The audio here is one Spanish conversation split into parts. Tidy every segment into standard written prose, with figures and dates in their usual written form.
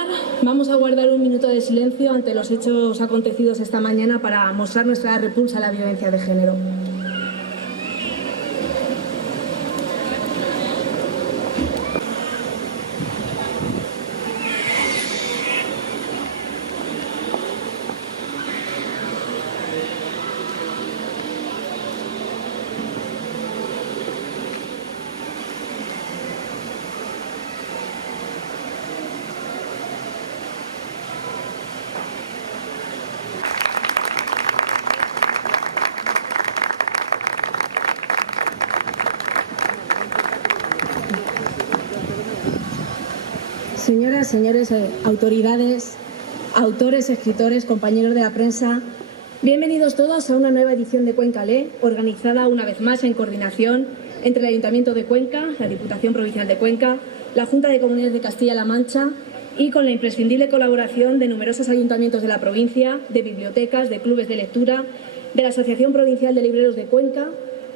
comenzar, vamos a guardar un minuto de silencio ante los hechos acontecidos esta mañana para mostrar nuestra repulsa a la violencia de género. Señoras, señores, autoridades, autores, escritores, compañeros de la prensa, bienvenidos todos a una nueva edición de Cuenca Lee, organizada una vez más en coordinación entre el Ayuntamiento de Cuenca, la Diputación Provincial de Cuenca, la Junta de Comunidades de Castilla-La Mancha y con la imprescindible colaboración de numerosos ayuntamientos de la provincia, de bibliotecas, de clubes de lectura, de la Asociación Provincial de Libreros de Cuenca,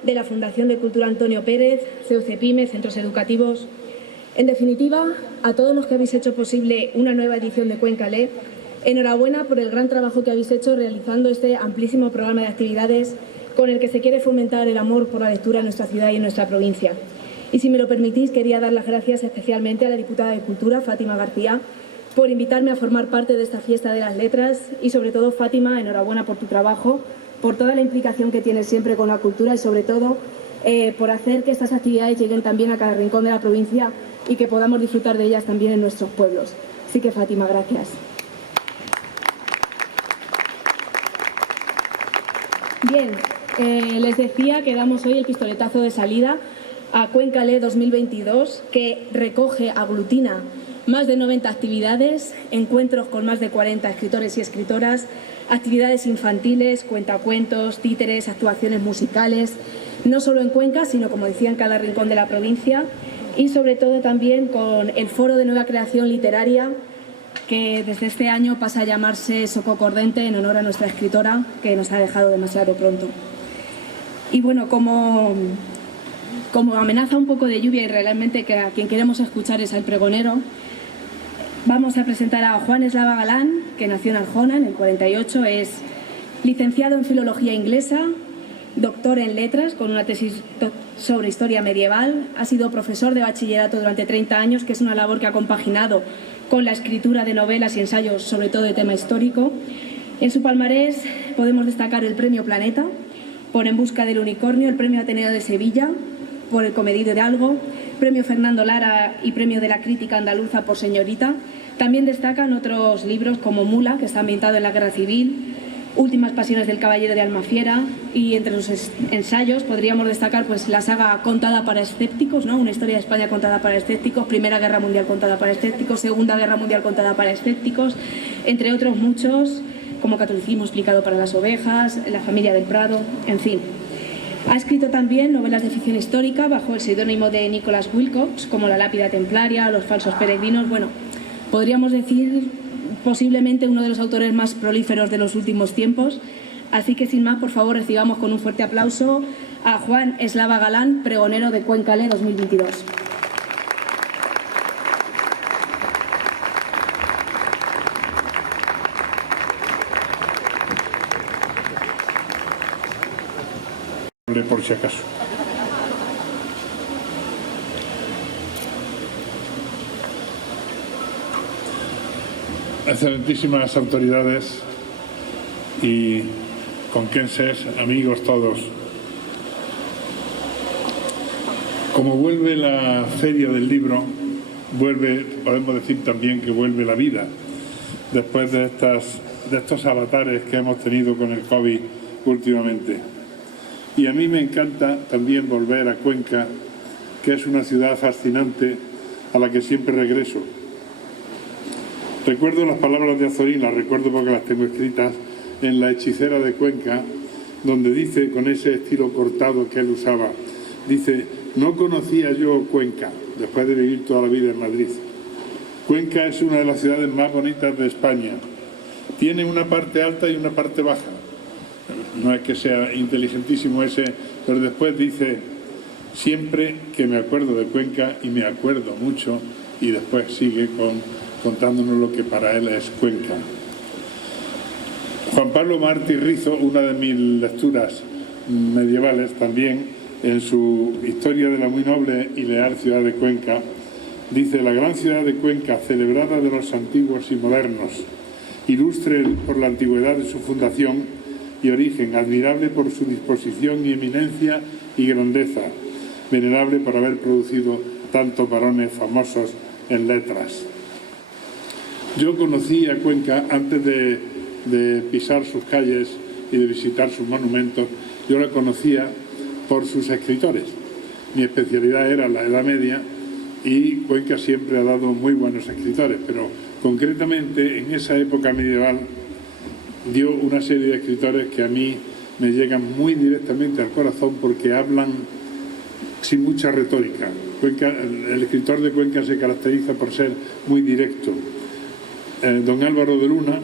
de la Fundación de Cultura Antonio Pérez, CUCEPYME, centros educativos. En definitiva, a todos los que habéis hecho posible una nueva edición de Cuenca Lee, enhorabuena por el gran trabajo que habéis hecho realizando este amplísimo programa de actividades con el que se quiere fomentar el amor por la lectura en nuestra ciudad y en nuestra provincia. Y si me lo permitís, quería dar las gracias especialmente a la diputada de Cultura, Fátima García, por invitarme a formar parte de esta fiesta de las letras y sobre todo, Fátima, enhorabuena por tu trabajo, por toda la implicación que tienes siempre con la cultura y sobre todo por hacer que estas actividades lleguen también a cada rincón de la provincia y que podamos disfrutar de ellas también en nuestros pueblos. Así que, Fátima, gracias. Bien, les decía que damos hoy el pistoletazo de salida a Cuenca Lee 2022, que recoge, aglutina más de 90 actividades, encuentros con más de 40 escritores y escritoras, actividades infantiles, cuentacuentos, títeres, actuaciones musicales, no solo en Cuenca, sino, como decía, en cada rincón de la provincia, y sobre todo también con el Foro de Nueva Creación Literaria, que desde este año pasa a llamarse Sococordente en honor a nuestra escritora, que nos ha dejado demasiado pronto. Y bueno, como amenaza un poco de lluvia y realmente que a quien queremos escuchar es al pregonero, vamos a presentar a Juan Eslava Galán, que nació en Arjona en el 48, es licenciado en Filología Inglesa, doctor en Letras con una tesis sobre Historia Medieval, ha sido profesor de bachillerato durante 30 años, que es una labor que ha compaginado con la escritura de novelas y ensayos, sobre todo de tema histórico. En su palmarés podemos destacar el Premio Planeta, por En busca del unicornio, el Premio Ateneo de Sevilla, por El comedido Hidalgo, Premio Fernando Lara y Premio de la Crítica Andaluza por Señorita. También destacan otros libros como Mula, que está ambientado en la Guerra Civil, Últimas pasiones del caballero de Almafiera, y entre sus ensayos podríamos destacar pues la saga Contada para escépticos, ¿no? Una historia de España contada para escépticos, Primera Guerra Mundial contada para escépticos, Segunda Guerra Mundial contada para escépticos, entre otros muchos, como Catolicismo explicado para las ovejas, La familia del Prado, en fin. Ha escrito también novelas de ficción histórica bajo el seudónimo de Nicholas Wilcox, como La lápida templaria, Los falsos peregrinos. Bueno, podríamos decir posiblemente uno de los autores más prolíferos de los últimos tiempos. Así que, sin más, por favor, recibamos con un fuerte aplauso a Juan Eslava Galán, pregonero de Cuenca Lee 2022. Por si acaso. Excelentísimas autoridades y conquenses, amigos todos. Como vuelve la Feria del Libro, podemos decir también que vuelve la vida, después de estos avatares que hemos tenido con el COVID últimamente. Y a mí me encanta también volver a Cuenca, que es una ciudad fascinante a la que siempre regreso. Recuerdo las palabras de Azorín, las recuerdo porque las tengo escritas en La hechicera de Cuenca, donde dice, con ese estilo cortado que él usaba, dice: no conocía yo Cuenca, después de vivir toda la vida en Madrid. Cuenca es una de las ciudades más bonitas de España. Tiene una parte alta y una parte baja. No es que sea inteligentísimo ese, pero después dice: siempre que me acuerdo de Cuenca, y me acuerdo mucho, y después sigue con contándonos lo que para él es Cuenca. Juan Pablo Martí Rizo, una de mis lecturas medievales también, en su Historia de la muy noble y leal ciudad de Cuenca, dice: la gran ciudad de Cuenca, celebrada de los antiguos y modernos, ilustre por la antigüedad de su fundación y origen, admirable por su disposición y eminencia y grandeza, venerable por haber producido tantos varones famosos en letras. Yo conocí a Cuenca antes de pisar sus calles y de visitar sus monumentos. Yo la conocía por sus escritores. Mi especialidad era la Edad Media y Cuenca siempre ha dado muy buenos escritores, pero concretamente en esa época medieval dio una serie de escritores que a mí me llegan muy directamente al corazón porque hablan sin mucha retórica. Cuenca, el escritor de Cuenca se caracteriza por ser muy directo. Don Álvaro de Luna,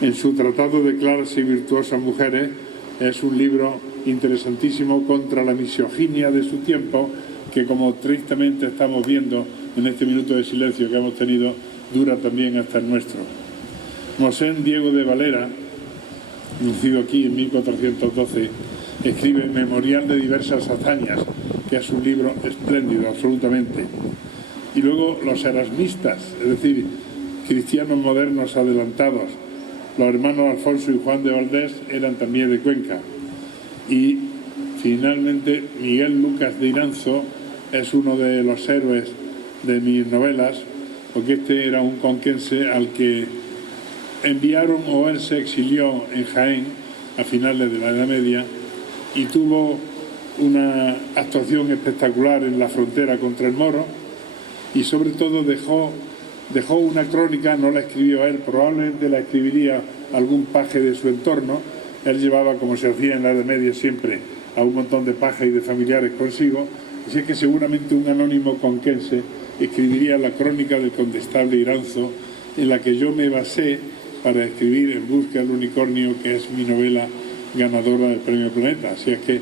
en su Tratado de claras y virtuosas mujeres, es un libro interesantísimo contra la misoginia de su tiempo, que como tristemente estamos viendo en este minuto de silencio que hemos tenido, dura también hasta el nuestro. Mosén Diego de Valera, nacido aquí en 1412, escribe Memorial de diversas hazañas, que es un libro espléndido, absolutamente. Y luego los erasmistas, es decir, cristianos modernos adelantados, los hermanos Alfonso y Juan de Valdés, eran también de Cuenca. Y finalmente Miguel Lucas de Iranzo es uno de los héroes de mis novelas, porque este era un conquense al que enviaron, o él se exilió en Jaén a finales de la Edad Media y tuvo una actuación espectacular en la frontera contra el Moro, y sobre todo dejó una crónica. No la escribió él, probablemente la escribiría algún paje de su entorno. Él llevaba, como se hacía en la Edad Media siempre, a un montón de pajes y de familiares consigo, así que seguramente un anónimo conquense escribiría la crónica del condestable Iranzo, en la que yo me basé para escribir En busca del unicornio, que es mi novela ganadora del Premio Planeta. Así es que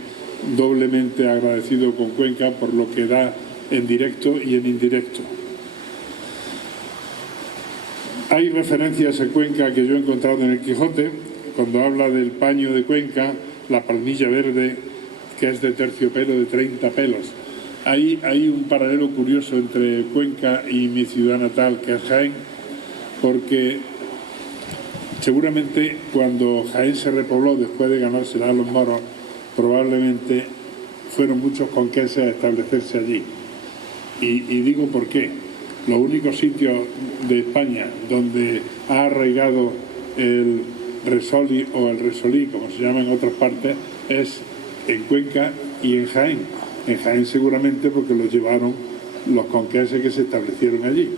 doblemente agradecido con Cuenca por lo que da en directo y en indirecto. Hay referencias a Cuenca que yo he encontrado en el Quijote, cuando habla del paño de Cuenca, la palmilla verde, que es de terciopelo de 30 pelos. Hay un paralelo curioso entre Cuenca y mi ciudad natal, que es Jaén, porque seguramente cuando Jaén se repobló después de ganársela a los moros, probablemente fueron muchos conquenses a establecerse allí. Y digo por qué. Los únicos sitios de España donde ha arraigado el resoli o el resolí, como se llama en otras partes, es en Cuenca y en Jaén. En Jaén seguramente porque lo llevaron los conquenses que se establecieron allí.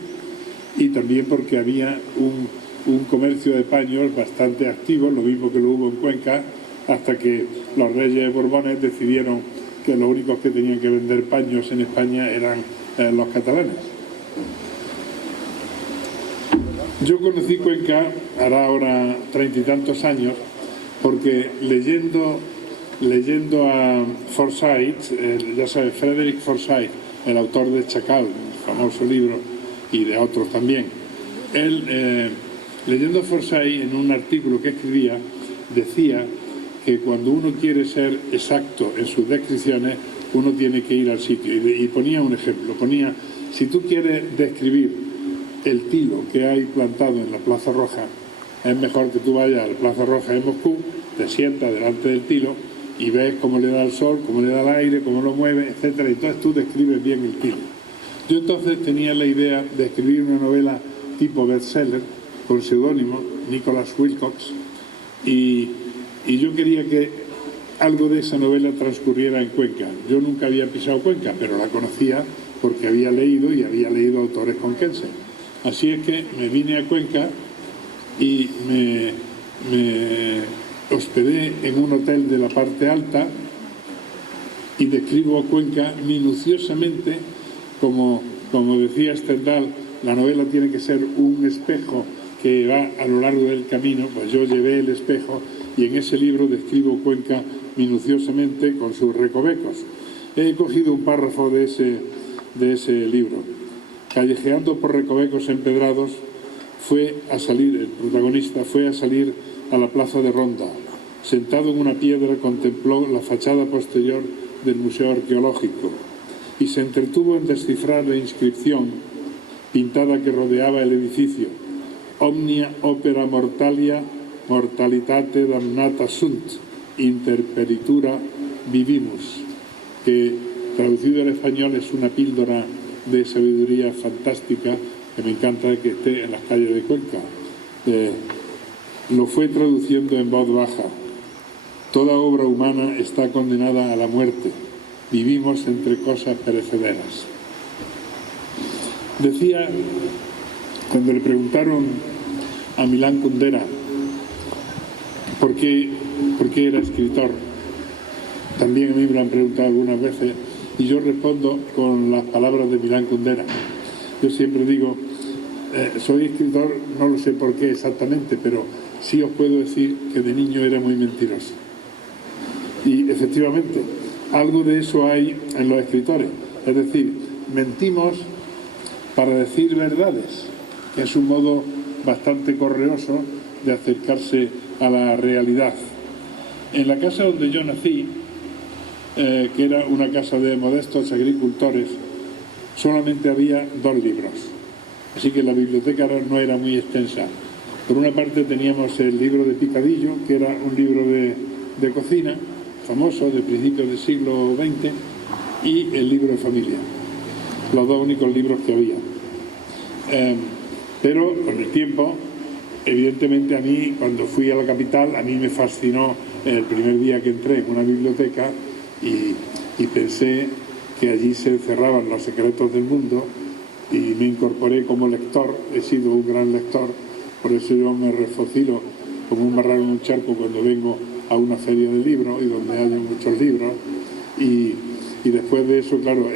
Y también porque había un comercio de paños bastante activo, lo mismo que lo hubo en Cuenca, hasta que los reyes borbones decidieron que los únicos que tenían que vender paños en España eran los catalanes. Yo conocí Cuenca, hará ahora 30 y tantos años, porque leyendo a Forsyth, ya sabes, Frederick Forsyth, el autor de Chacal, el famoso libro, y de otros también, él, leyendo a Forsyth en un artículo que escribía, decía que cuando uno quiere ser exacto en sus descripciones, uno tiene que ir al sitio. Y ponía un ejemplo, ponía: si tú quieres describir el tilo que hay plantado en la Plaza Roja, es mejor que tú vayas a la Plaza Roja en Moscú, te sientas delante del tilo y ves cómo le da el sol, cómo le da el aire, cómo lo mueve, etcétera, y entonces tú describes bien el tilo. Yo entonces tenía la idea de escribir una novela tipo bestseller con seudónimo, Nicholas Wilcox, y yo quería que algo de esa novela transcurriera en Cuenca. Yo nunca había pisado Cuenca, pero la conocía porque había leído autores conquenses. Así es que me vine a Cuenca y me hospedé en un hotel de la parte alta y describo a Cuenca minuciosamente, como decía Stendhal, la novela tiene que ser un espejo que va a lo largo del camino. Pues yo llevé el espejo y en ese libro describo Cuenca minuciosamente con sus recovecos. He cogido un párrafo de ese libro. Callejeando por recovecos empedrados, el protagonista fue a salir a la plaza de Ronda. Sentado en una piedra contempló la fachada posterior del Museo Arqueológico y se entretuvo en descifrar la inscripción pintada que rodeaba el edificio: Omnia opera mortalia mortalitate damnata sunt, interperitura vivimus, que traducido al español es una píldora de sabiduría fantástica que me encanta que esté en las calles de Cuenca. Lo fue traduciendo en voz baja. Toda obra humana está condenada a la muerte. Vivimos entre cosas perecederas. Decía, cuando le preguntaron a Milán Kundera por qué era escritor, también a mí me lo han preguntado algunas veces, y yo respondo con las palabras de Milán Kundera. Yo siempre digo, soy escritor, no lo sé por qué exactamente, pero sí os puedo decir que de niño era muy mentiroso. Y efectivamente, algo de eso hay en los escritores. Es decir, mentimos para decir verdades, que es un modo bastante correoso de acercarse a la realidad. En la casa donde yo nací, que era una casa de modestos agricultores, solamente había 2 libros. Así que la biblioteca no era muy extensa. Por una parte teníamos el libro de Picadillo, que era un libro de cocina, famoso, de principios del siglo XX, y el libro de familia. Los 2 únicos libros que había. Pero con el tiempo, evidentemente a mí, cuando fui a la capital, a mí me fascinó el primer día que entré en una biblioteca y pensé que allí se encerraban los secretos del mundo, y me incorporé como lector. He sido un gran lector, por eso yo me refocilo como un marrano en un charco cuando vengo a una feria de libros y donde hay muchos libros, y después de eso, claro,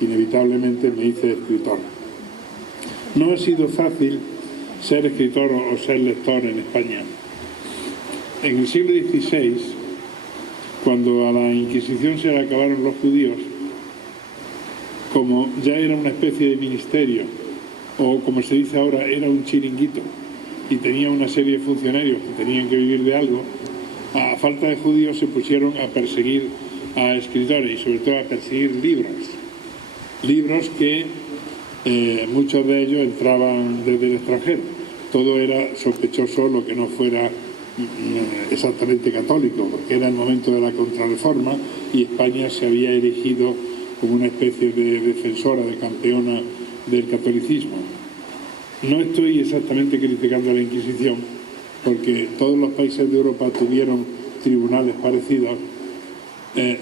inevitablemente me hice escritor. No ha sido fácil ser escritor o ser lector en España. En el siglo XVI, cuando a la Inquisición se le acabaron los judíos, como ya era una especie de ministerio, o como se dice ahora, era un chiringuito, y tenía una serie de funcionarios que tenían que vivir de algo, a falta de judíos se pusieron a perseguir a escritores y sobre todo a perseguir libros que muchos de ellos entraban desde el extranjero. Todo era sospechoso lo que no fuera exactamente católico, porque era el momento de la Contrarreforma y España se había erigido como una especie de defensora, de campeona del catolicismo. No estoy exactamente criticando a la Inquisición, porque todos los países de Europa tuvieron tribunales parecidos,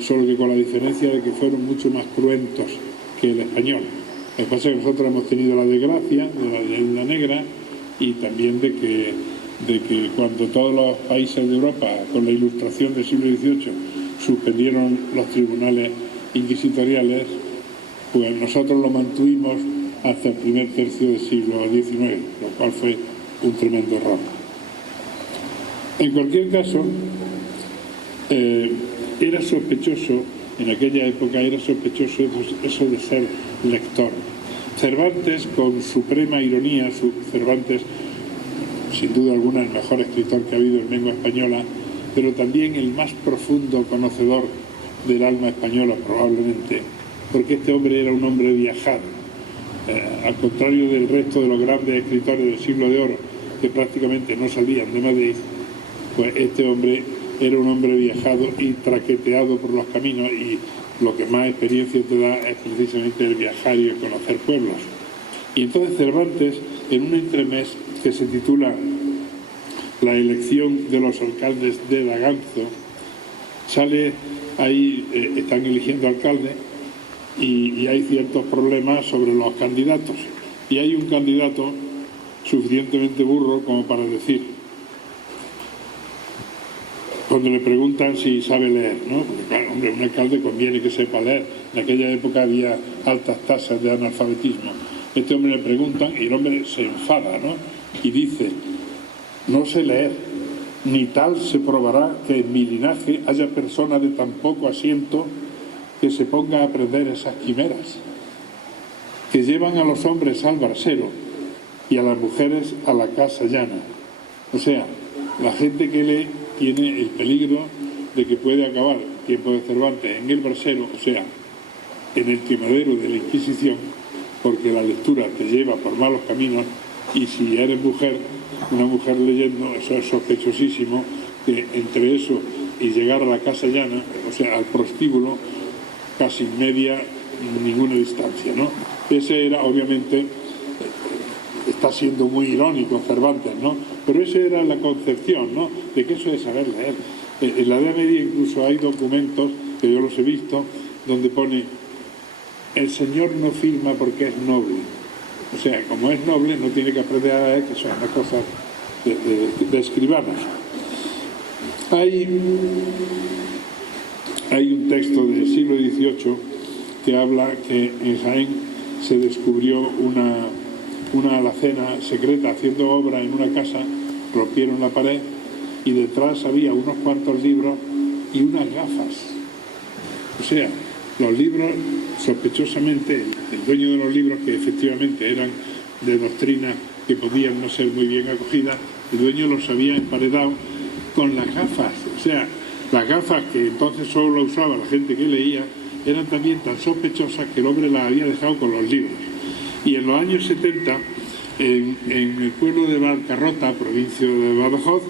solo que con la diferencia de que fueron mucho más cruentos que el español. Lo que pasa es que nosotros hemos tenido la desgracia de la leyenda negra y también de que cuando todos los países de Europa, con la Ilustración del siglo XVIII, suspendieron los tribunales inquisitoriales, pues nosotros lo mantuvimos hasta el primer tercio del siglo XIX, lo cual fue un tremendo error. En cualquier caso, era sospechoso, en aquella época era sospechoso eso de ser lector. Cervantes, con suprema ironía, Cervantes, sin duda alguna, el mejor escritor que ha habido en lengua española, pero también el más profundo conocedor del alma española, probablemente, porque este hombre era un hombre viajado. Al contrario del resto de los grandes escritores del siglo de oro, que prácticamente no salían de Madrid, pues este hombre era un hombre viajado y traqueteado por los caminos, y lo que más experiencia te da es precisamente el viajar y el conocer pueblos. Y entonces Cervantes, en un entremés que se titula La elección de los alcaldes de Daganzo, sale ahí, están eligiendo alcalde y hay ciertos problemas sobre los candidatos. Y hay un candidato suficientemente burro como para decir, cuando le preguntan si sabe leer, ¿no? Porque claro, hombre, un alcalde conviene que sepa leer. En aquella época había altas tasas de analfabetismo. Este hombre le preguntan y el hombre se enfada, ¿no? Y dice, no sé leer, ni tal se probará que en mi linaje haya persona de tan poco asiento que se ponga a aprender esas quimeras. que llevan a los hombres al brasero y a las mujeres a la casa llana. O sea, la gente que lee tiene el peligro de que puede acabar, tiempo de Cervantes, en el brasero, o sea, en el quemadero de la Inquisición, porque la lectura te lleva por malos caminos, y si eres mujer, una mujer leyendo, eso es sospechosísimo, que entre eso y llegar a la casa llana, o sea, al prostíbulo, casi media, ninguna distancia, ¿no? Ese era, obviamente, está siendo muy irónico Cervantes, ¿no? Pero esa era la concepción, ¿no?, de que eso es saber leer. En la Edad Media incluso hay documentos, que yo los he visto, donde pone: el señor no firma porque es noble. O sea, como es noble, no tiene que aprender a leer, que son las cosas de escribanos. Hay un texto del siglo XVIII que habla que en Jaén se descubrió una alacena secreta haciendo obra en una casa, rompieron la pared y detrás había unos cuantos libros y unas gafas. O sea, los libros, sospechosamente, el dueño de los libros, que efectivamente eran de doctrina que podían no ser muy bien acogidas, el dueño los había emparedado con las gafas. O sea, las gafas que entonces solo usaba la gente que leía eran también tan sospechosas que el hombre las había dejado con los libros. Y en los años 70, en el pueblo de Barcarrota, provincia de Badajoz,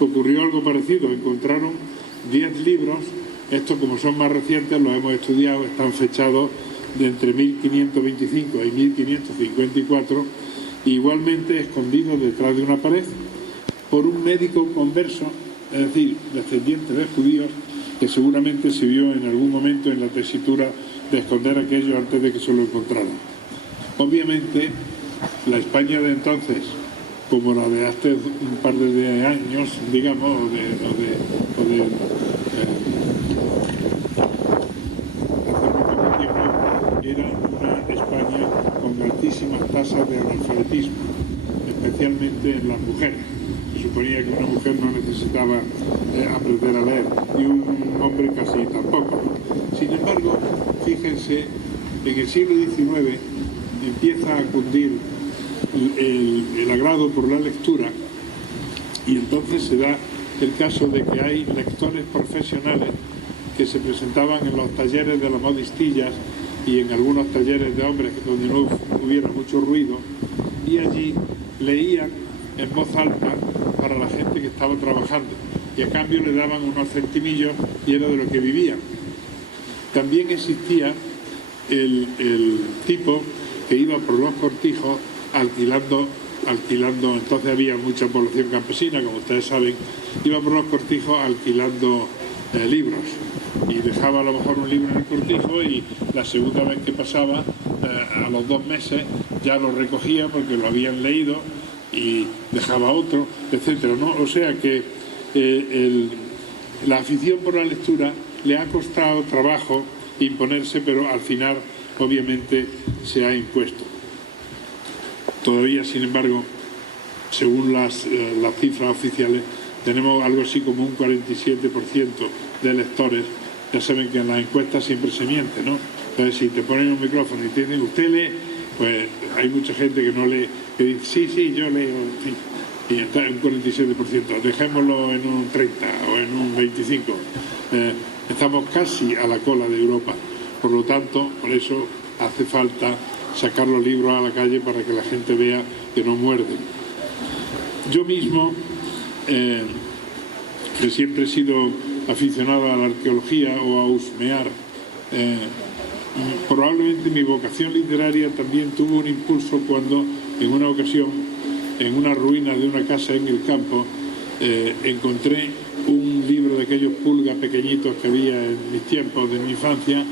ocurrió algo parecido. Encontraron 10 libros. Estos, como son más recientes, los hemos estudiado, están fechados de entre 1525 y 1554, igualmente escondidos detrás de una pared por un médico converso, es decir, descendiente de judíos, que seguramente se vio en algún momento en la tesitura de esconder aquello antes de que se lo encontraran. Obviamente, la España de entonces, como la de hace un par de años, digamos, era una España con altísimas tasas de analfabetismo, especialmente en las mujeres. Se suponía que una mujer no necesitaba aprender a leer, y un hombre casi tampoco. Sin embargo, fíjense, en el siglo XIX empieza a cundir el agrado por la lectura, y entonces se da el caso de que hay lectores profesionales que se presentaban en los talleres de las modistillas y en algunos talleres de hombres donde no hubiera mucho ruido, y allí leían en voz alta para la gente que estaba trabajando, y a cambio le daban unos centimillos y era de lo que vivían. También existía el tipo que iba por los cortijos alquilando, entonces había mucha población campesina, como ustedes saben, iba por los cortijos alquilando libros, y dejaba a lo mejor un libro en el cortijo, y la segunda vez que pasaba, a los 2 meses, ya lo recogía porque lo habían leído y dejaba otro, etcétera, ¿no? O sea que la afición por la lectura le ha costado trabajo imponerse, pero al final obviamente se ha impuesto. Todavía, sin embargo, según las cifras oficiales, tenemos algo así como un 47% de lectores. Ya saben que en las encuestas siempre se miente, ¿no? Entonces, si te ponen un micrófono y te dicen, ¿usted lee? Pues hay mucha gente que no lee, que dice, sí, yo leo, sí. Y está un 47%. Dejémoslo en un 30 o en un 25. Estamos casi a la cola de Europa. Por lo tanto, por eso hace falta sacar los libros a la calle para que la gente vea que no muerden. Yo mismo, que siempre he sido aficionado a la arqueología o a husmear, probablemente mi vocación literaria también tuvo un impulso cuando en una ocasión, en una ruina de una casa en el campo, encontré un libro de aquellos pulgas pequeñitos que había en mis tiempos de mi infancia,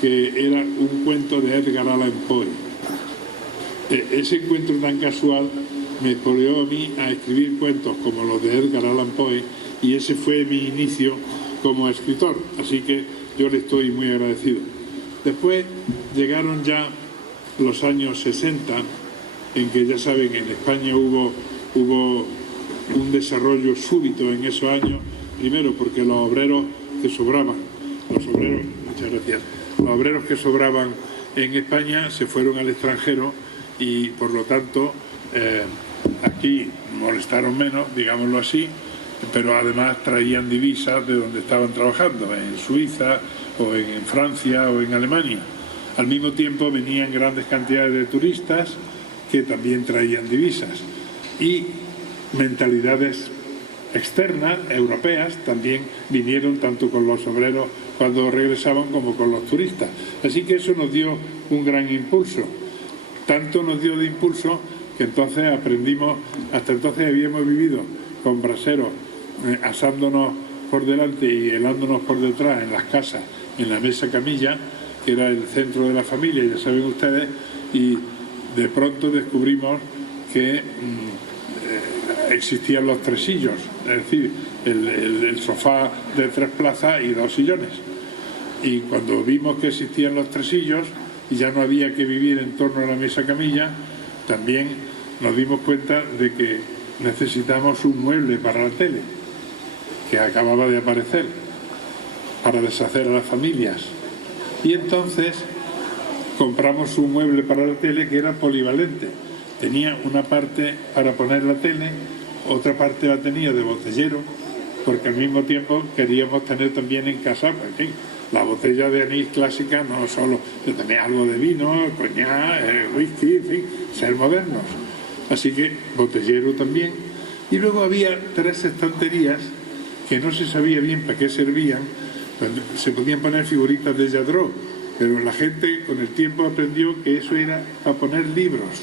que era un cuento de Edgar Allan Poe. Ese encuentro tan casual me spoleó a mí a escribir cuentos como los de Edgar Allan Poe, y ese fue mi inicio como escritor, así que yo le estoy muy agradecido. Después llegaron ya los años 60, en que ya saben, en España hubo un desarrollo súbito en esos años, primero porque los obreros que sobraban, los obreros que sobraban en España se fueron al extranjero y por lo tanto aquí molestaron menos, digámoslo así, pero además traían divisas de donde estaban trabajando, en Suiza o en Francia o en Alemania. Al mismo tiempo venían grandes cantidades de turistas que también traían divisas y mentalidades externas, europeas, también vinieron tanto con los obreros cuando regresaban como con los turistas. Así que eso nos dio un gran impulso. Tanto nos dio de impulso que entonces aprendimos, hasta entonces habíamos vivido con braseros, asándonos por delante y helándonos por detrás en las casas, en la mesa camilla, que era el centro de la familia, ya saben ustedes, y de pronto descubrimos que existían los tresillos, es decir, el sofá de 3 plazas y 2 sillones. Y cuando vimos que existían los tresillos y ya no había que vivir en torno a la mesa camilla, también nos dimos cuenta de que necesitamos un mueble para la tele, que acababa de aparecer, para deshacer a las familias. Y entonces compramos un mueble para la tele que era polivalente. Tenía una parte para poner la tele, otra parte la tenía de botellero, porque al mismo tiempo queríamos tener también en casa, en fin, la botella de anís clásica, no solo, pero también algo de vino, coñac, whisky, en fin, ser modernos. Así que botellero también. Y luego había 3 estanterías que no se sabía bien para qué servían. Se podían poner figuritas de Lladró, pero la gente con el tiempo aprendió que eso era para poner libros.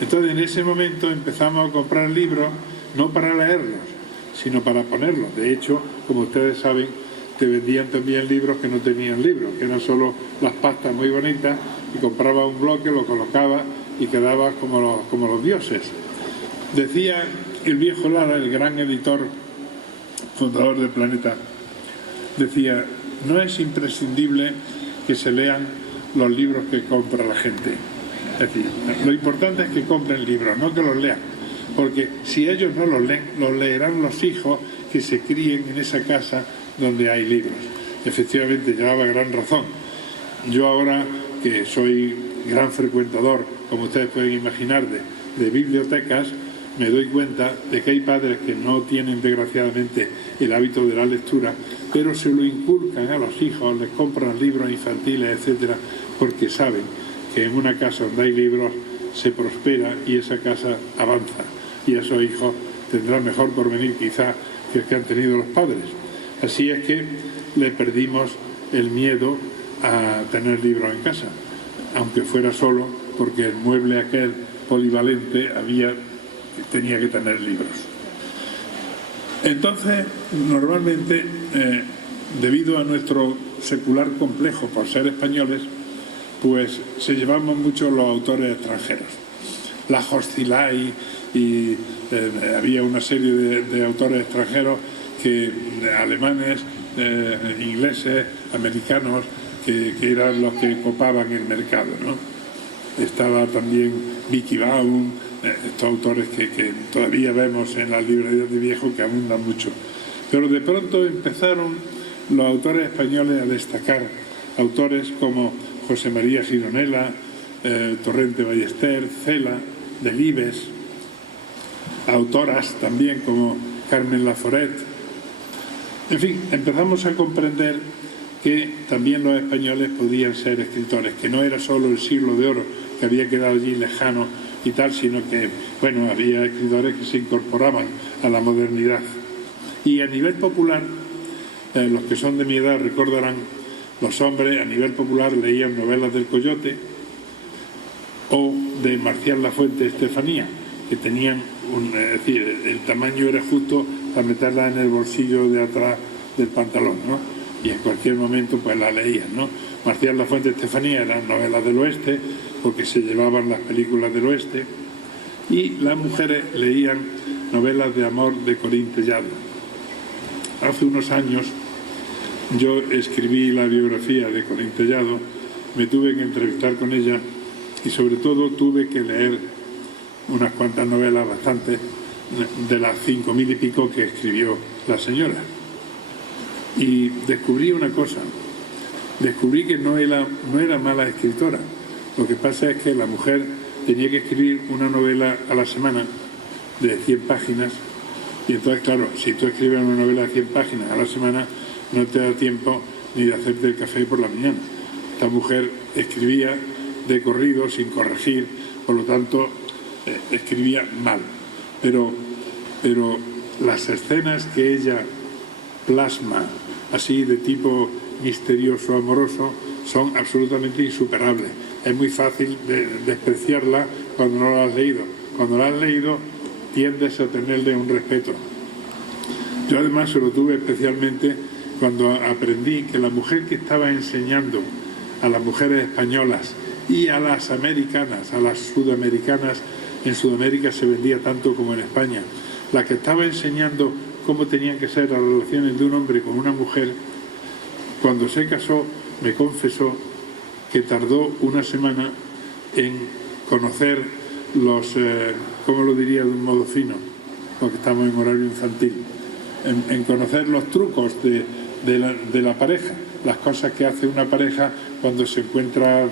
Entonces en ese momento empezamos a comprar libros, no para leerlos, sino para ponerlos. De hecho, como ustedes saben, te vendían también libros que no tenían libros, que eran solo las pastas muy bonitas, y compraba un bloque, lo colocaba y quedaba como los dioses. Decía el viejo Lara, el gran editor, fundador del Planeta, decía, no es imprescindible que se lean los libros que compra la gente. Es decir, lo importante es que compren libros, no que los lean, porque si ellos no los leen, los leerán los hijos que se críen en esa casa donde hay libros. Efectivamente, llevaba gran razón. Yo ahora, que soy gran frecuentador, como ustedes pueden imaginar, de bibliotecas, me doy cuenta de que hay padres que no tienen desgraciadamente el hábito de la lectura, pero se lo inculcan a los hijos, les compran libros infantiles, etcétera, porque saben que en una casa donde hay libros se prospera y esa casa avanza, y esos hijos tendrán mejor porvenir quizá que el que han tenido los padres. Así es que le perdimos el miedo a tener libros en casa, aunque fuera solo porque el mueble aquel polivalente tenía que tener libros. Entonces, normalmente, debido a nuestro secular complejo por ser españoles, pues se llevamos mucho los autores extranjeros. La Hochschild y había una serie de autores extranjeros alemanes, ingleses, americanos, que eran los que copaban el mercado, ¿no? Estaba también Vicky Baum, estos autores que todavía vemos en las librerías de viejo, que abundan mucho. Pero de pronto empezaron los autores españoles a destacar, autores como José María Gironella, Torrente Ballester, Cela, Delibes, autoras también como Carmen Laforet. En fin, empezamos a comprender que también los españoles podían ser escritores, que no era solo el siglo de oro que había quedado allí lejano y tal, sino que, bueno, había escritores que se incorporaban a la modernidad. Y a nivel popular, los que son de mi edad recordarán, los hombres a nivel popular leían novelas del Coyote o de Marcial Lafuente Estefanía, que tenían, es decir, el tamaño era justo para meterla en el bolsillo de atrás del pantalón, ¿no? Y en cualquier momento pues la leían, ¿no? Marcial Lafuente Estefanía eran novelas del oeste, porque se llevaban las películas del oeste, y las mujeres leían novelas de amor de Corín Tellado. Hace unos años yo escribí la biografía de Corín Tellado, me tuve que entrevistar con ella y sobre todo tuve que leer unas cuantas novelas, bastantes, de las 5.000 y pico que escribió la señora. Y descubrí una cosa, descubrí que no era mala escritora. Lo que pasa es que la mujer tenía que escribir una novela a la semana de 100 páginas y entonces, claro, si tú escribes una novela de 100 páginas a la semana, no te da tiempo ni de hacerte el café por la mañana. Esta mujer escribía de corrido, sin corregir, por lo tanto, escribía mal. Pero las escenas que ella plasma, así de tipo misterioso, amoroso, son absolutamente insuperables. Es muy fácil despreciarla cuando no la has leído. Cuando la has leído, tiendes a tenerle un respeto. Yo además se lo tuve especialmente cuando aprendí que la mujer que estaba enseñando a las mujeres españolas y a las americanas, a las sudamericanas, en Sudamérica se vendía tanto como en España, la que estaba enseñando cómo tenían que ser las relaciones de un hombre con una mujer, cuando se casó me confesó que tardó una semana en conocer los, ¿cómo lo diría de un modo fino? Porque estamos en horario infantil, en conocer los trucos de la pareja, las cosas que hace una pareja cuando se encuentra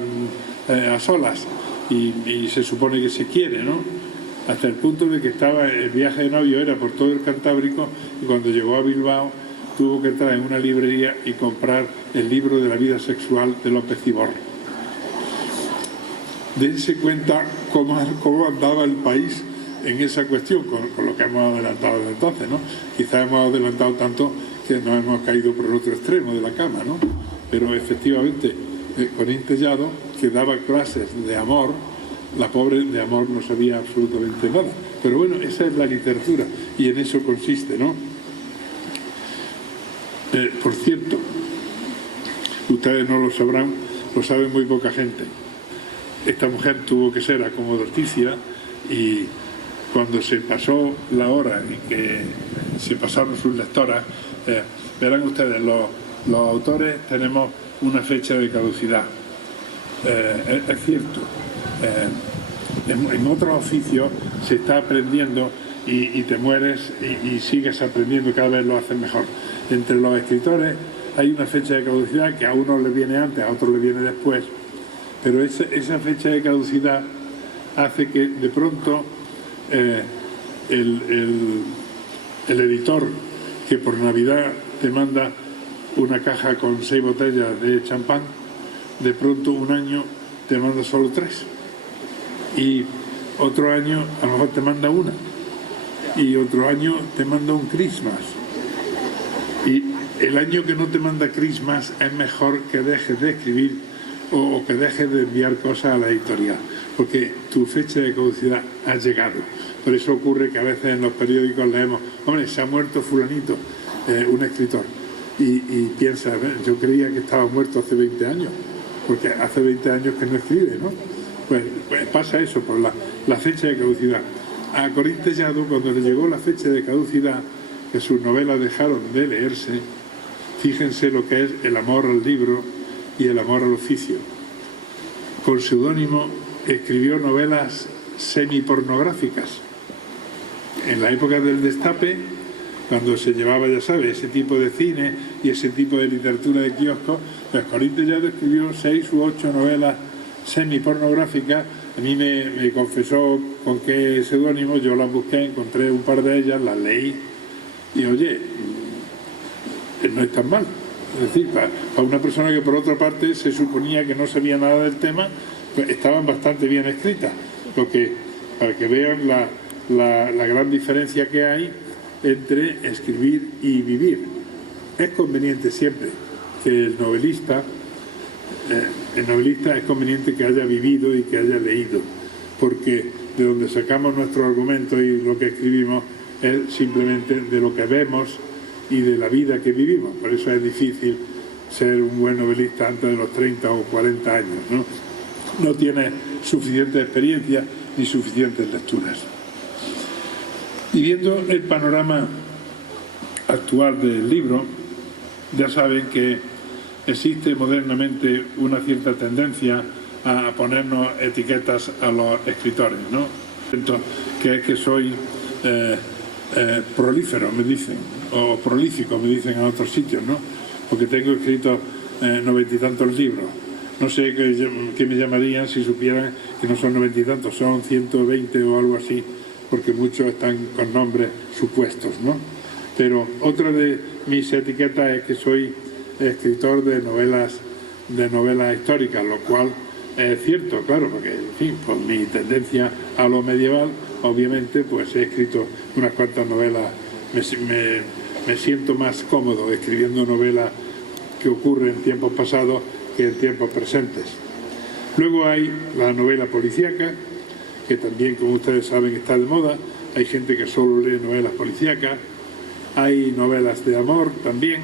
a solas y se supone que se quiere, ¿no? Hasta el punto de que el viaje de novio era por todo el Cantábrico y cuando llegó a Bilbao tuvo que entrar en una librería y comprar el libro de la vida sexual de López Ibor. Dense cuenta cómo andaba el país en esa cuestión, con lo que hemos adelantado desde entonces, ¿no? Quizás hemos adelantado tanto que nos hemos caído por el otro extremo de la cama, ¿no? Pero efectivamente, Corín Tellado, que daba clases de amor, la pobre de amor no sabía absolutamente nada. Pero bueno, esa es la literatura y en eso consiste, ¿no? Por cierto, ustedes no lo sabrán, lo sabe muy poca gente. Esta mujer tuvo que ser acomodaticia y cuando se pasó la hora y que se pasaron sus lectoras, verán ustedes, los autores tenemos una fecha de caducidad. Es cierto, en otros oficios se está aprendiendo y te mueres y sigues aprendiendo, cada vez lo haces mejor. Entre los escritores hay una fecha de caducidad que a unos le viene antes, a otros le viene después, pero esa fecha de caducidad hace que de pronto el editor que por Navidad te manda una caja con 6 botellas de champán, de pronto un año te manda solo 3 y otro año a lo mejor te manda una y otro año te manda un Christmas y el año que no te manda Christmas es mejor que dejes de escribir o que dejes de enviar cosas a la editorial porque tu fecha de caducidad ha llegado. Por eso ocurre que a veces en los periódicos leemos, hombre, se ha muerto fulanito, un escritor, y piensas, yo creía que estaba muerto hace 20 años, porque hace 20 años que no escribe, ¿no? Pues pasa eso por la fecha de caducidad. A Corín Tellado, cuando le llegó la fecha de caducidad, que sus novelas dejaron de leerse, fíjense lo que es el amor al libro y el amor al oficio. Con seudónimo escribió novelas semipornográficas. En la época del Destape, cuando se llevaba, ya sabes, ese tipo de cine y ese tipo de literatura de kiosco, pues Corín Tellado escribió 6 u 8 novelas semipornográficas. A mí me confesó con qué seudónimo, yo las busqué, encontré un par de ellas, las leí y oye, no es tan mal. Es decir, para una persona que por otra parte se suponía que no sabía nada del tema, pues estaban bastante bien escritas. Para que vean la gran diferencia que hay entre escribir y vivir. Es conveniente siempre que el novelista es conveniente que haya vivido y que haya leído, porque de donde sacamos nuestro argumento y lo que escribimos es simplemente de lo que vemos y de la vida que vivimos. Por eso es difícil ser un buen novelista antes de los 30 o 40 años, ¿no? No tiene suficiente experiencia ni suficientes lecturas. Y viendo el panorama actual del libro, ya saben que existe modernamente una cierta tendencia a ponernos etiquetas a los escritores, ¿no? Que es que soy prolífero, me dicen, o prolífico, me dicen en otros sitios, ¿no? Porque tengo escritos 90 y tantos libros. No sé qué me llamarían si supieran que no son 90 y tantos, son 120 o algo así, porque muchos están con nombres supuestos, ¿no? Pero otra de mis etiquetas es que soy escritor de novelas históricas, lo cual es cierto, claro, porque, en fin, por mi tendencia a lo medieval, obviamente, pues he escrito unas cuantas novelas. Me siento más cómodo escribiendo novelas que ocurren en tiempos pasados que en tiempos presentes. Luego hay la novela policíaca, que también, como ustedes saben, está de moda. Hay gente que solo lee novelas policíacas. Hay novelas de amor también,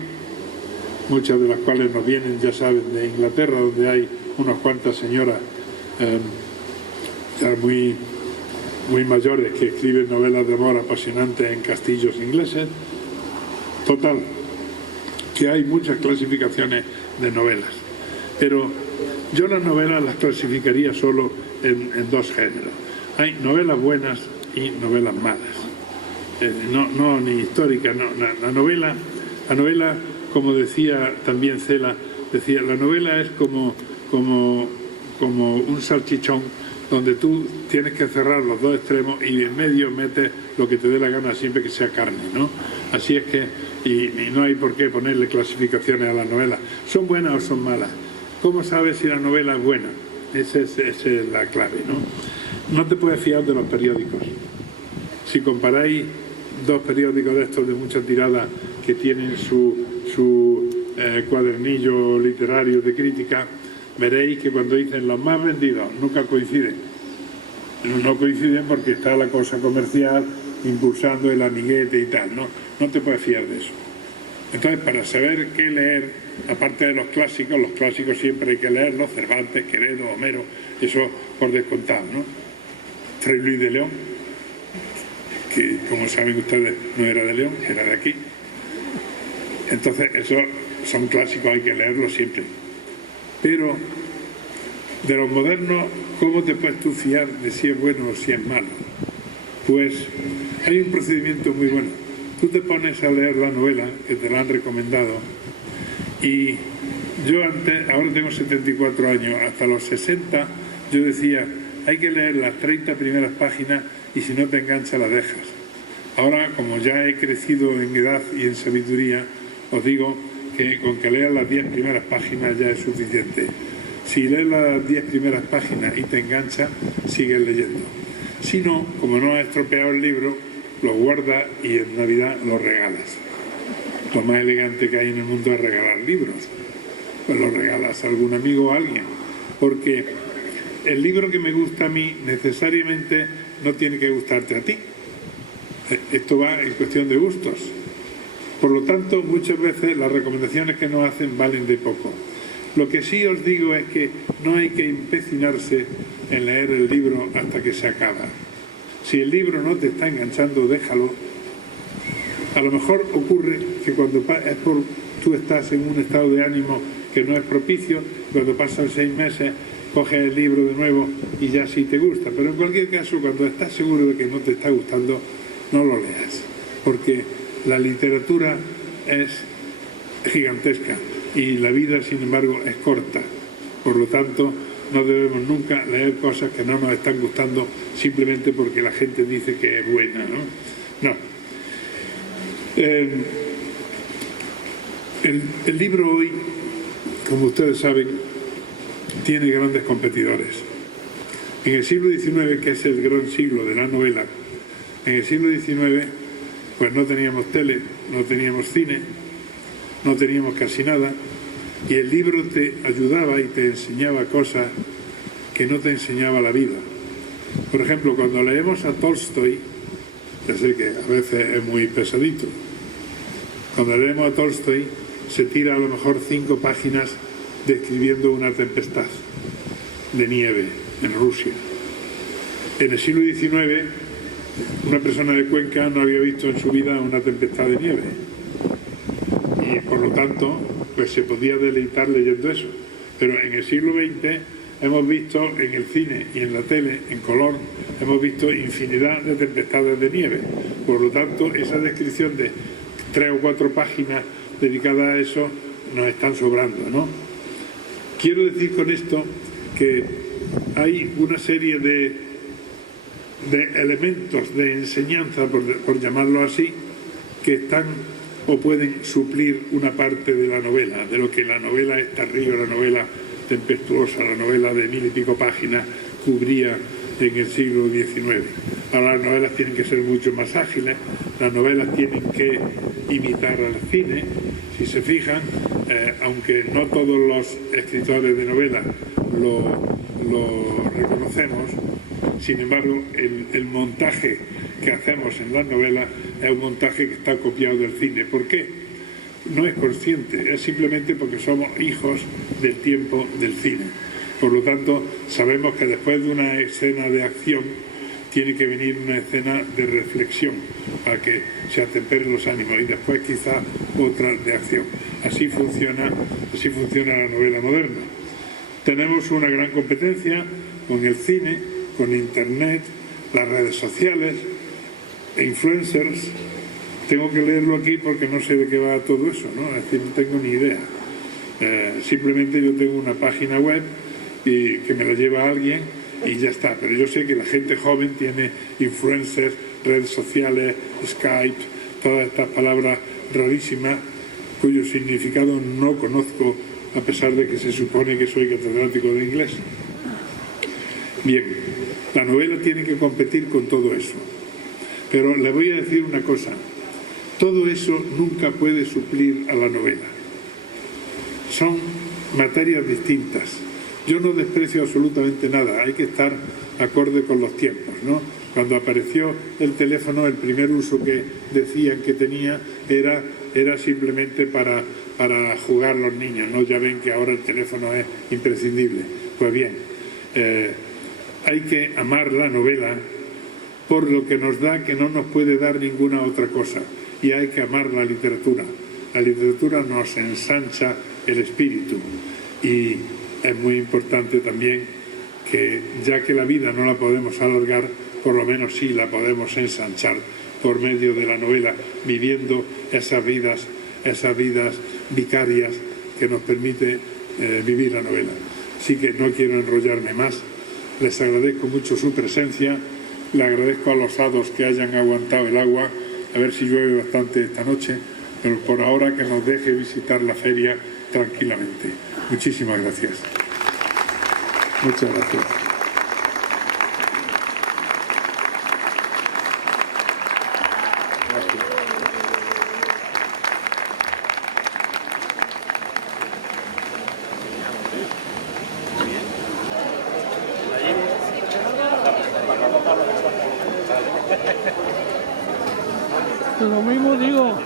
muchas de las cuales nos vienen, ya saben, de Inglaterra, donde hay unas cuantas señoras ya muy mayores que escriben novelas de amor apasionantes en castillos ingleses. Total, que hay muchas clasificaciones de novelas, pero yo las novelas las clasificaría solo en dos géneros. Hay novelas buenas y novelas malas, no ni históricas, no. La novela, como decía también Cela, decía, la novela es como un salchichón donde tú tienes que cerrar los dos extremos y en medio metes lo que te dé la gana siempre que sea carne, ¿no? Así es que, y no hay por qué ponerle clasificaciones a las novelas. ¿Son buenas o son malas? ¿Cómo sabes si la novela es buena? Esa es la clave, ¿no? No te puedes fiar de los periódicos. Si comparáis dos periódicos de estos de mucha tirada que tienen su cuadernillo literario de crítica, veréis que cuando dicen los más vendidos nunca coinciden. No coinciden porque está la cosa comercial impulsando el amiguete y tal, no te puedes fiar de eso. Entonces, para saber qué leer, aparte de los clásicos siempre hay que leerlos, Cervantes, Quevedo, Homero, eso por descontado, ¿no? Fray Luis de León, que como saben ustedes no era de León, era de aquí. Entonces, esos son clásicos, hay que leerlos siempre. Pero de los modernos, ¿cómo te puedes tú fiar de si es bueno o si es malo? Pues hay un procedimiento muy bueno. Tú te pones a leer la novela, que te la han recomendado, y yo ahora tengo 74 años, hasta los 60 yo decía, hay que leer las 30 primeras páginas y si no te engancha la dejas. Ahora, como ya he crecido en edad y en sabiduría, os digo que con que leas las 10 primeras páginas ya es suficiente. Si lees las 10 primeras páginas y te engancha, sigues leyendo. Si no, como no has estropeado el libro, lo guardas y en Navidad lo regalas. Lo más elegante que hay en el mundo es regalar libros. Pues lo regalas a algún amigo o a alguien. Porque el libro que me gusta a mí necesariamente no tiene que gustarte a ti. Esto va en cuestión de gustos. Por lo tanto, muchas veces las recomendaciones que nos hacen valen de poco. Lo que sí os digo es que no hay que empecinarse en leer el libro hasta que se acaba. Si el libro no te está enganchando, déjalo. A lo mejor ocurre que cuando tú estás en un estado de ánimo que no es propicio, cuando pasan 6 meses, coges el libro de nuevo y ya sí te gusta. Pero en cualquier caso, cuando estás seguro de que no te está gustando, no lo leas. Porque la literatura es gigantesca y la vida, sin embargo, es corta. Por lo tanto, no debemos nunca leer cosas que no nos están gustando simplemente porque la gente dice que es buena, ¿no? No. El libro hoy, como ustedes saben, tiene grandes competidores. En el siglo XIX, que es el gran siglo de la novela, en el siglo XIX, pues no teníamos tele, no teníamos cine, no teníamos casi nada, y el libro te ayudaba y te enseñaba cosas que no te enseñaba la vida. Por ejemplo, cuando leemos a Tolstoy, ya sé que a veces es muy pesadito, cuando leemos a Tolstoy se tira a lo mejor 5 páginas describiendo una tempestad de nieve en Rusia. En el siglo XIX, una persona de Cuenca no había visto en su vida una tempestad de nieve y por lo tanto pues se podía deleitar leyendo eso. Pero en el siglo XX hemos visto en el cine y en la tele, en color, hemos visto infinidad de tempestades de nieve. Por lo tanto, esa descripción de 3 o 4 páginas dedicadas a eso nos están sobrando, ¿no? Quiero decir con esto que hay una serie de elementos de enseñanza, por llamarlo así, que están o pueden suplir una parte de la novela, de lo que la novela Estarrillo, la novela tempestuosa, la novela de 1000 y pico páginas cubría en el siglo XIX. Ahora las novelas tienen que ser mucho más ágiles, las novelas tienen que imitar al cine, si se fijan, aunque no todos los escritores de novelas lo reconocemos, sin embargo el montaje que hacemos en las novelas es un montaje que está copiado del cine. ¿Por qué? No es consciente, es simplemente porque somos hijos del tiempo del cine. Por lo tanto, sabemos que después de una escena de acción tiene que venir una escena de reflexión para que se atemperen los ánimos y después quizá otra de acción. Así funciona la novela moderna. Tenemos una gran competencia con el cine, con internet, las redes sociales, influencers. Tengo que leerlo aquí porque no sé de qué va todo eso, ¿no? Es decir, no tengo ni idea. Simplemente yo tengo una página web y que me la lleva alguien y ya está. Pero yo sé que la gente joven tiene influencers, redes sociales, Skype, todas estas palabras rarísimas cuyo significado no conozco, a pesar de que se supone que soy catedrático de inglés. Bien, la novela tiene que competir con todo eso. Pero le voy a decir una cosa, todo eso nunca puede suplir a la novela. Son materias distintas. Yo no desprecio absolutamente nada, hay que estar acorde con los tiempos, ¿no? Cuando apareció el teléfono, el primer uso que decían que tenía era simplemente para jugar los niños, ¿no? Ya ven que ahora el teléfono es imprescindible. Pues bien, hay que amar la novela por lo que nos da, que no nos puede dar ninguna otra cosa, y hay que amar la literatura. La literatura nos ensancha el espíritu y es muy importante también que, ya que la vida no la podemos alargar, por lo menos sí la podemos ensanchar por medio de la novela, viviendo esas vidas vicarias que nos permite vivir la novela. Así que no quiero enrollarme más, les agradezco mucho su presencia, le agradezco a los hados que hayan aguantado el agua, a ver si llueve bastante esta noche, pero por ahora que nos deje visitar la feria tranquilamente. Muchísimas gracias. Muchas gracias. Lo mismo digo.